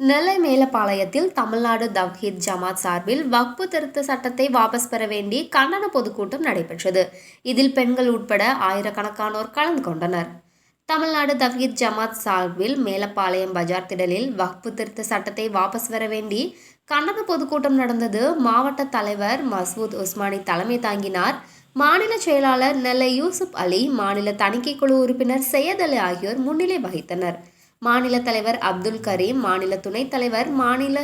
நெல்லை மேலப்பாளையத்தில் தமிழ்நாடு தவ்ஹீத் ஜமாத் சார்பில் வக்பு திருத்த சட்டத்தை வாபஸ் பெற வேண்டி கண்டன பொதுக்கூட்டம் நடைபெற்றது. இதில் பெண்கள் உட்பட ஆயிரக்கணக்கானோர் கலந்து கொண்டனர். தமிழ்நாடு தவ்ஹீத் ஜமாத் சார்பில் மேலப்பாளையம் பஜார் திடலில் வக்பு திருத்த சட்டத்தை வாபஸ் பெற வேண்டி கண்டன பொதுக்கூட்டம் நடந்தது. மாவட்ட தலைவர் மசூத் உஸ்மானி தலைமை தாங்கினார். மாநில செயலாளர் நெல்லை யூசுப் அலி, மாநில தணிக்கை குழு உறுப்பினர் சையத் அலி ஆகியோர் முன்னிலை வகித்தனர். மாநில தலைவர் அப்துல் கரீம், மாநில துணைத் தலைவர், மாநில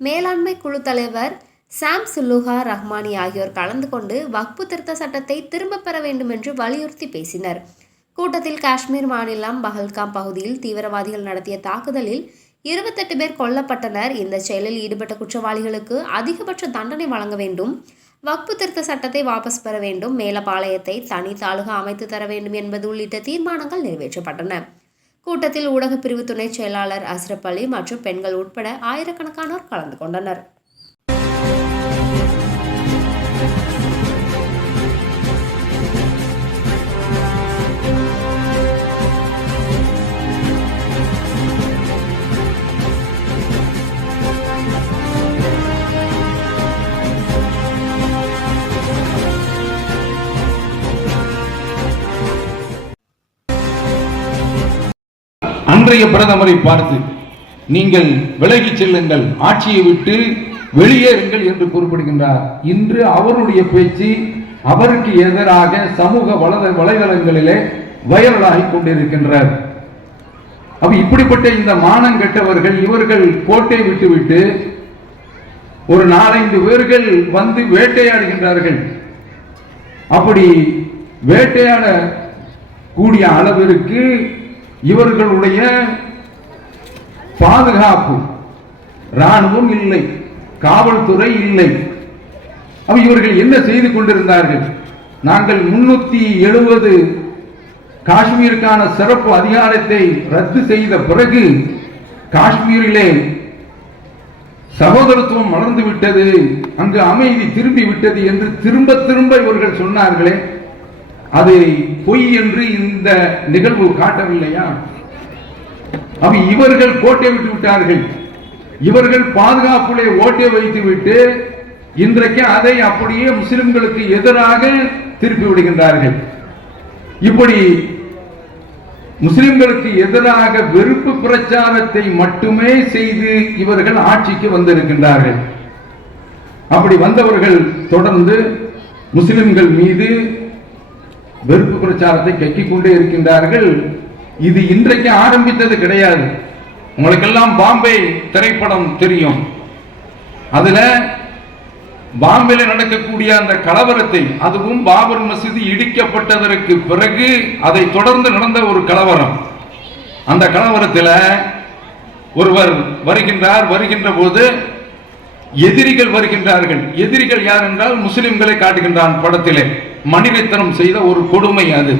மேலாண்மை குழு தலைவர் சாம் சுல்லுஹா ரஹ்மானி ஆகியோர் கலந்து கொண்டு வக்பு திருத்த சட்டத்தை திரும்ப பெற வேண்டும் என்று வலியுறுத்தி பேசினர். கூட்டத்தில் காஷ்மீர் மாநிலம் பஹல்காம் பகுதியில் தீவிரவாதிகள் நடத்திய தாக்குதலில் 28 பேர் கொல்லப்பட்டனர். இந்த செயலில் ஈடுபட்ட குற்றவாளிகளுக்கு அதிகபட்ச தண்டனை வழங்க வேண்டும், வக்பு திருத்த சட்டத்தை வாபஸ் பெற வேண்டும், மேலப்பாளையத்தை தனி தாலுகா அமைத்து தர வேண்டும் என்பது உள்ளிட்ட தீர்மானங்கள் நிறைவேற்றப்பட்டன. கூட்டத்தில் ஊடகப் பிரிவு துணை செயலாளர் அஸ்ரப் அலி மற்றும் பெண்கள் உட்பட ஆயிரக்கணக்கானோர் கலந்து கொண்டனர். அன்றைய பிரதமரை பார்த்து நீங்கள் விலகிச் செல்லுங்கள், ஆட்சியை விட்டு வெளியேறுங்கள் என்று குறிப்பிடுகின்றார். இன்று அவருடைய பேச்சு அவருக்கு எதிராக சமூக வலைதளங்களிலே வைரலாகி கொண்டிருக்கின்றார். அப்ப இப்படிப்பட்ட இந்த மானம் கெட்டவர்கள் இவர்கள் கோட்டை விட்டுவிட்டு ஒரு 4-5 பேர்கள் வந்து வேட்டையாடுகின்றார்கள். அப்படி வேட்டையாட கூடிய அளவிற்கு இவர்களுடைய பாதுகாப்பு ராணுவம் இல்லை, காவல்துறை இல்லை. இவர்கள் என்ன செய்து கொண்டிருந்தார்கள்? நாங்கள் 370 காஷ்மீருக்கான சிறப்பு அதிகாரத்தை ரத்து செய்த பிறகு காஷ்மீரிலே சகோதரத்துவம் மலர்ந்து விட்டது, அங்கு அமைதி திரும்பி விட்டது என்று திரும்ப திரும்ப இவர்கள் சொன்னார்களே, அதை பொய் என்று இந்த நிகழ்வு காட்டவில்லையா? இவர்கள் கோட்டை விட்டு விட்டார்கள். இவர்கள் பாதுகாப்புகளை ஓட்டை வைத்து விட்டு இன்றைக்கு அதை அப்படியே முஸ்லிம்களுக்கு எதிராக திருப்பி விடுகின்றார்கள். இப்படி முஸ்லிம்களுக்கு எதிராக வெறுப்பு பிரச்சாரத்தை மட்டுமே செய்து இவர்கள் ஆட்சிக்கு வந்திருக்கின்றார்கள். அப்படி வந்தவர்கள் தொடர்ந்து முஸ்லிம்கள் மீது வெறுப்பு பிரச்சாரத்தை கக்கிக் கொண்டே இருக்கின்றார்கள். இது இன்றைக்கு ஆரம்பித்தது கிடையாது. உங்களுக்கெல்லாம் பாம்பே திரைப்படம் தெரியும். அதுல பாம்பேல நடக்கக்கூடிய அந்த கலவரத்தை, அதுவும் பாபர் மசூதி இடிக்கப்பட்டதற்கு பிறகு அதை தொடர்ந்து நடந்த ஒரு கலவரம். அந்த கலவரத்தில் ஒருவர் வருகின்ற போது எதிரிகள் வருகின்றார்கள். எதிரிகள் யார் என்றால் முஸ்லிம்களை காட்டுகின்றான் படத்திலே. மனிதத்தனம் செய்த ஒரு கொடுமை அது.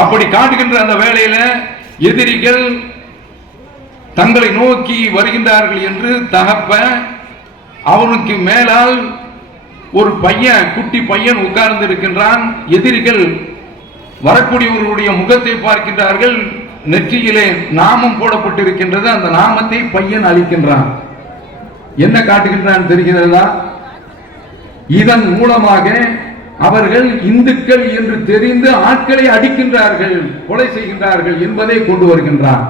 அப்படி காட்டுகின்ற அந்த வேளையில எதிரிகள் தங்களை நோக்கி வருகின்றார்கள் என்று தகப்ப அவனுக்கு மேலால் ஒரு பையன், குட்டி பையன் உட்கார்ந்து இருக்கின்றான். எதிரிகள் வரக்கூடியவர்களுடைய முகத்தை பார்க்கின்றார்கள். நெற்றியிலே நாமம் போடப்பட்டிருக்கின்றது. அந்த நாமத்தை பையன் அளிக்கின்றான். என்ன காட்டுகின்றான் தெரிகிறதா? இதன் மூலமாக அவர்கள் இந்துக்கள் என்று தெரிந்து ஆட்களை அடிக்கின்றார்கள், கொலை செய்கின்றார்கள் என்பதை கொண்டு வருகின்றான்.